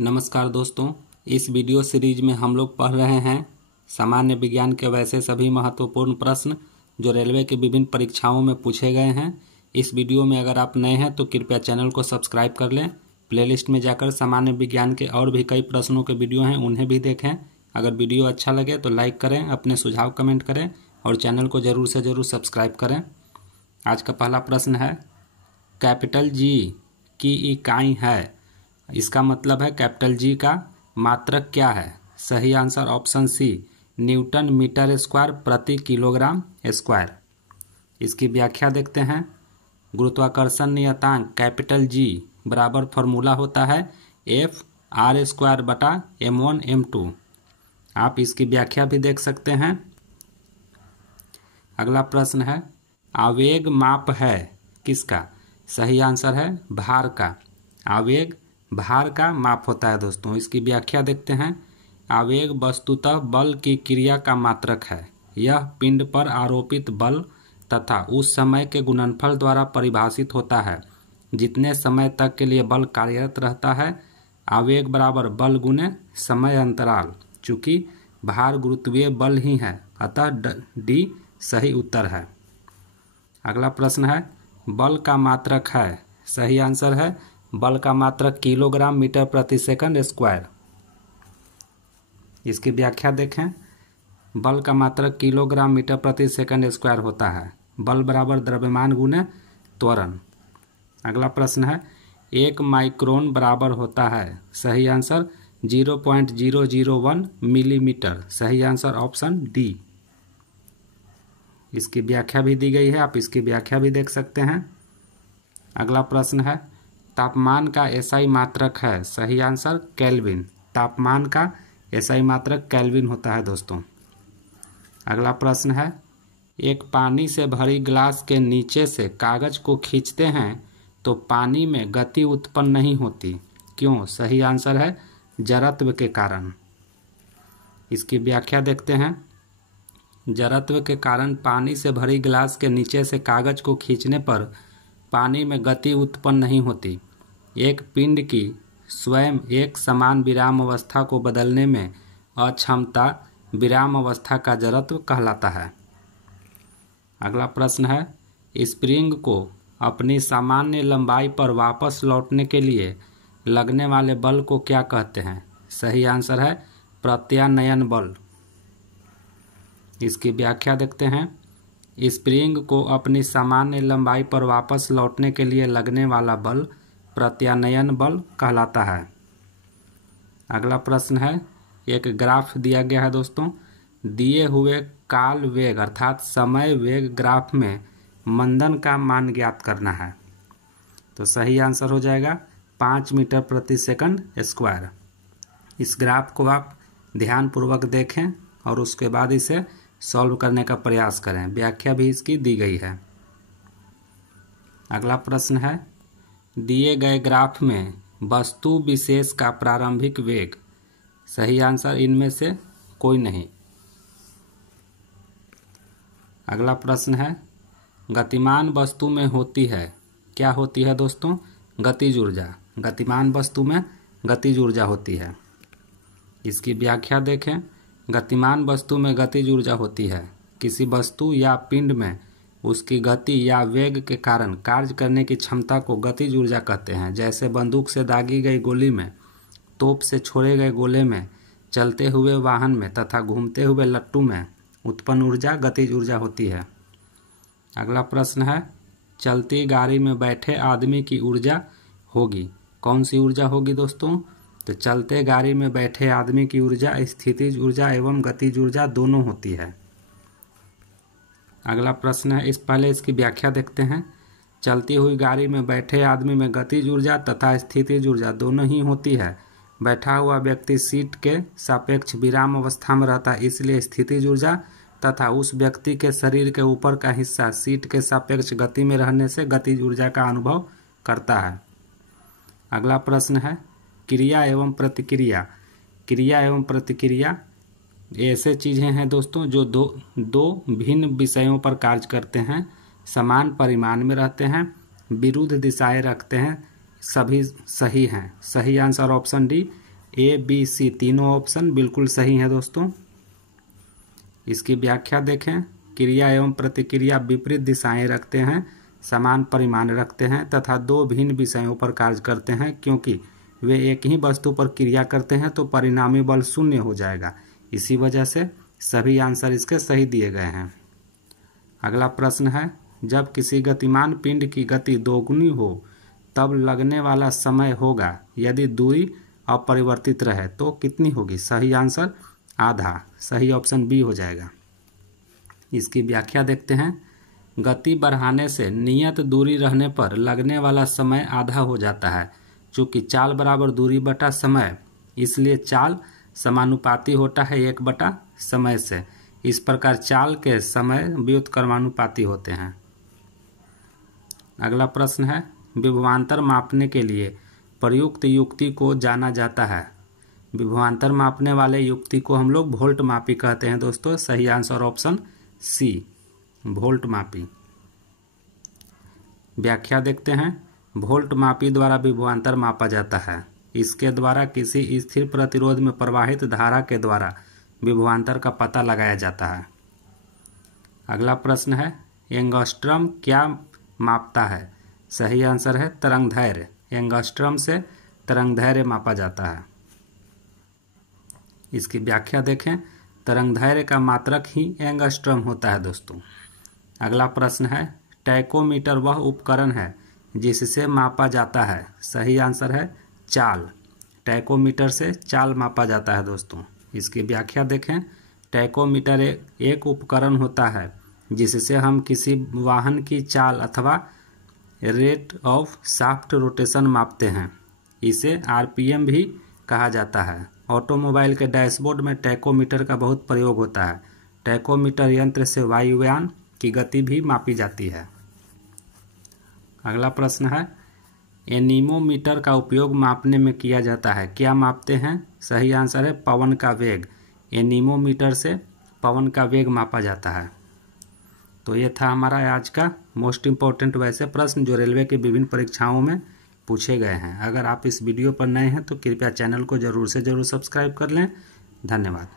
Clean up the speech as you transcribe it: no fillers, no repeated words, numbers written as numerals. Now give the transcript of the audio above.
नमस्कार दोस्तों, इस वीडियो सीरीज में हम लोग पढ़ रहे हैं सामान्य विज्ञान के वैसे सभी महत्वपूर्ण प्रश्न जो रेलवे की विभिन्न परीक्षाओं में पूछे गए हैं। इस वीडियो में अगर आप नए हैं तो कृपया चैनल को सब्सक्राइब कर लें। प्लेलिस्ट में जाकर सामान्य विज्ञान के और भी कई प्रश्नों के वीडियो हैं, उन्हें भी देखें। अगर वीडियो अच्छा लगे तो लाइक करें, अपने सुझाव कमेंट करें और चैनल को ज़रूर से ज़रूर सब्सक्राइब करें। आज का पहला प्रश्न है, कैपिटल जी की इकाई है, इसका मतलब है कैपिटल जी का मात्रक क्या है। सही answer option C, newton metre square प्रति किलोग्राम स्क्वायर। इसकी व्याख्या देखते हैं। गुरुत्वाकर्षण नियतांक कैपिटल जी बराबर फॉर्मूला होता है F(r²) बटा m1 m2। आप इसकी व्याख्या भी देख सकते हैं। अगला प्रश्न है, आवेग माप है किसका। सही आंसर है भार का। आवेग भार का माप होता है दोस्तों। इसकी व्याख्या देखते हैं। आवेग वस्तुतः बल की क्रिया का मात्रक है। यह पिंड पर आरोपित बल तथा उस समय के गुणनफल द्वारा परिभाषित होता है जितने समय तक के लिए बल कार्यरत रहता है। आवेग बराबर बल गुने समय अंतराल। चूंकि भार गुरुत्वीय बल ही है, अतः डी सही उत्तर है। अगला प्रश्न है, बल का मात्रक है। सही आंसर है बल का मात्रक किलोग्राम मीटर प्रति सेकंड स्क्वायर। इसकी व्याख्या देखें। बल का मात्रक किलोग्राम मीटर प्रति सेकंड स्क्वायर होता है। बल बराबर द्रव्यमान गुने त्वरण। अगला प्रश्न है, 1 माइक्रोन बराबर होता है। सही आंसर 0.001 मिलीमीटर। सही आंसर ऑप्शन डी। इसकी व्याख्या भी दी गई है, आप इसकी व्याख्या भी देख सकते हैं। अगला प्रश्न है, तापमान का एसआई मात्रक है। सही आंसर केल्विन। तापमान का एसआई मात्रक केल्विन होता है दोस्तों। अगला प्रश्न है, एक पानी से भरी गिलास के नीचे से कागज को खींचते हैं तो पानी में गति उत्पन्न नहीं होती, क्यों। सही आंसर है जड़त्व के कारण। इसकी व्याख्या देखते हैं। जड़त्व के कारण पानी से भरी गिलास के नीचे से कागज को खींचने पर पानी में गति उत्पन्न नहीं होती। एक पिंड की स्वयं एक समान विराम अवस्था को बदलने में अक्षमता विराम अवस्था का जड़त्व कहलाता है। अगला प्रश्न है, स्प्रिंग को अपनी सामान्य लंबाई पर वापस लौटने के लिए लगने वाले बल को क्या कहते हैं। सही आंसर है प्रत्यानयन बल। इसकी व्याख्या देखते हैं। स्प्रिंग को अपनी सामान्य लंबाई पर वापस लौटने के लिए लगने वाला बल प्रत्यानयन बल कहलाता है। अगला प्रश्न है, एक ग्राफ दिया गया है दोस्तों। दिए हुए काल वेग अर्थात समय वेग ग्राफ में मंदन का मान ज्ञात करना है। तो सही आंसर हो जाएगा 5 मीटर प्रति सेकंड स्क्वायर। इस ग्राफ को आप ध्यानपूर्वक देखें और उसके बाद इसे सॉल्व करने का प्रयास करें। व्याख्या भी इसकी दी गई है। अगला प्रश्न है, दिए गए ग्राफ में वस्तु विशेष का प्रारंभिक वेग। सही आंसर इनमें से कोई नहीं। अगला प्रश्न है, गतिमान वस्तु में होती है, क्या होती है दोस्तों। गतिज ऊर्जा। गतिमान वस्तु में गतिज ऊर्जा होती है। इसकी व्याख्या देखें। गतिमान वस्तु में गतिज ऊर्जा होती है किसी वस्तु या पिंड में उसकी गति या वेग के कारण कार्य करने की क्षमता को गतिज ऊर्जा कहते हैं। जैसे बंदूक से दागी गई गोली में, तोप से छोड़े गए गोले में, चलते हुए वाहन में तथा घूमते हुए लट्टू में उत्पन्न ऊर्जा गतिज ऊर्जा होती है। अगला प्रश्न है, चलती गाड़ी में बैठे आदमी की ऊर्जा होगी। कौन सी ऊर्जा होगी दोस्तों। तो चलते गाड़ी में बैठे आदमी की ऊर्जा स्थितिज ऊर्जा एवं गतिज ऊर्जा दोनों होती है। अगला प्रश्न है, पहले इसकी व्याख्या देखते हैं। चलती हुई गाड़ी में बैठे आदमी में गतिज ऊर्जा तथा स्थितिज ऊर्जा दोनों ही होती है। बैठा हुआ व्यक्ति सीट के सापेक्ष विराम अवस्था में रहता है, इसलिए स्थितिज ऊर्जा तथा उस व्यक्ति के शरीर के ऊपर का हिस्सा सीट के सापेक्ष गति में रहने से गतिज ऊर्जा का अनुभव करता है। अगला प्रश्न है, क्रिया एवं प्रतिक्रिया। क्रिया एवं प्रतिक्रिया ऐसे चीज़ें हैं दोस्तों जो दो भिन्न विषयों पर कार्य करते हैं, समान परिमाण में रहते हैं, विरुद्ध दिशाएं रखते हैं, सभी सही हैं। सही answer option D A, B, C तीनों ऑप्शन बिल्कुल सही हैं दोस्तों। इसकी व्याख्या देखें। क्रिया एवं प्रतिक्रिया विपरीत दिशाएं रखते हैं, समान परिमाण रखते हैं तथा दो भिन्न विषयों पर कार्य करते हैं। क्योंकि वे एक ही वस्तु पर क्रिया करते हैं तो परिणामी बल शून्य हो जाएगा। इसी वजह से सभी आंसर इसके सही दिए गए हैं। अगला प्रश्न है, जब किसी गतिमान पिंड की गति दोगुनी हो तब लगने वाला समय होगा यदि दूरी अपरिवर्तित रहे तो कितनी होगी? सही आंसर आधा। सही ऑप्शन बी हो जाएगा। इसकी व्याख्या देखते हैं। गति बढ़ाने से नियत दूरी रहने पर लगने वाला समय आधा हो जाता है। चूँकि चाल बराबर दूरी बटा समय, इसलिए चाल समानुपाती होता है 1 बटा समय से। इस प्रकार चाल के समय व्युत्क्रमानुपाती होते हैं। अगला प्रश्न है, विभवांतर मापने के लिए प्रयुक्त युक्ति को जाना जाता है। विभवांतर मापने वाले युक्ति को हम लोग वोल्ट मापी कहते हैं दोस्तों। सही आंसर ऑप्शन सी, वोल्ट मापी। व्याख्या देखते हैं। वोल्ट मापी द्वारा विभवांतर मापा जाता है। इसके द्वारा किसी स्थिर प्रतिरोध में प्रवाहित धारा के द्वारा विभवांतर का पता लगाया जाता है। अगला प्रश्न है, एंगस्ट्रम क्या मापता है? सही आंसर है तरंगदैर्घ्य। एंगस्ट्रम से तरंगदैर्घ्य मापा जाता है। इसकी व्याख्या देखें। तरंगदैर्घ्य का मात्रक ही एंगस्ट्रम होता है दोस्तों। अगला प्रश्न है, टैकोमीटर वह उपकरण है जिससे मापा जाता है। सही आंसर है चाल। टैकोमीटर से चाल मापा जाता है दोस्तों। इसकी व्याख्या देखें। टैकोमीटर एक उपकरण होता है जिससे हम किसी वाहन की चाल अथवा रेट ऑफ शाफ्ट रोटेशन मापते हैं। इसे आरपीएम भी कहा जाता है। ऑटोमोबाइल के डैशबोर्ड में टैकोमीटर का बहुत प्रयोग होता है। टैकोमीटर यंत्र से वायुयान की गति भी मापी जाती है। अगला प्रश्न है, एनीमोमीटर का उपयोग मापने में किया जाता है। क्या मापते हैं? सही आंसर है पवन का वेग। एनीमोमीटर से पवन का वेग मापा जाता है। तो ये था हमारा आज का मोस्ट इम्पोर्टेंट वैसे प्रश्न जो रेलवे के विभिन्न परीक्षाओं में पूछे गए हैं। अगर आप इस वीडियो पर नए हैं तो कृपया चैनल को ज़रूर से ज़रूर सब्सक्राइब कर लें। धन्यवाद।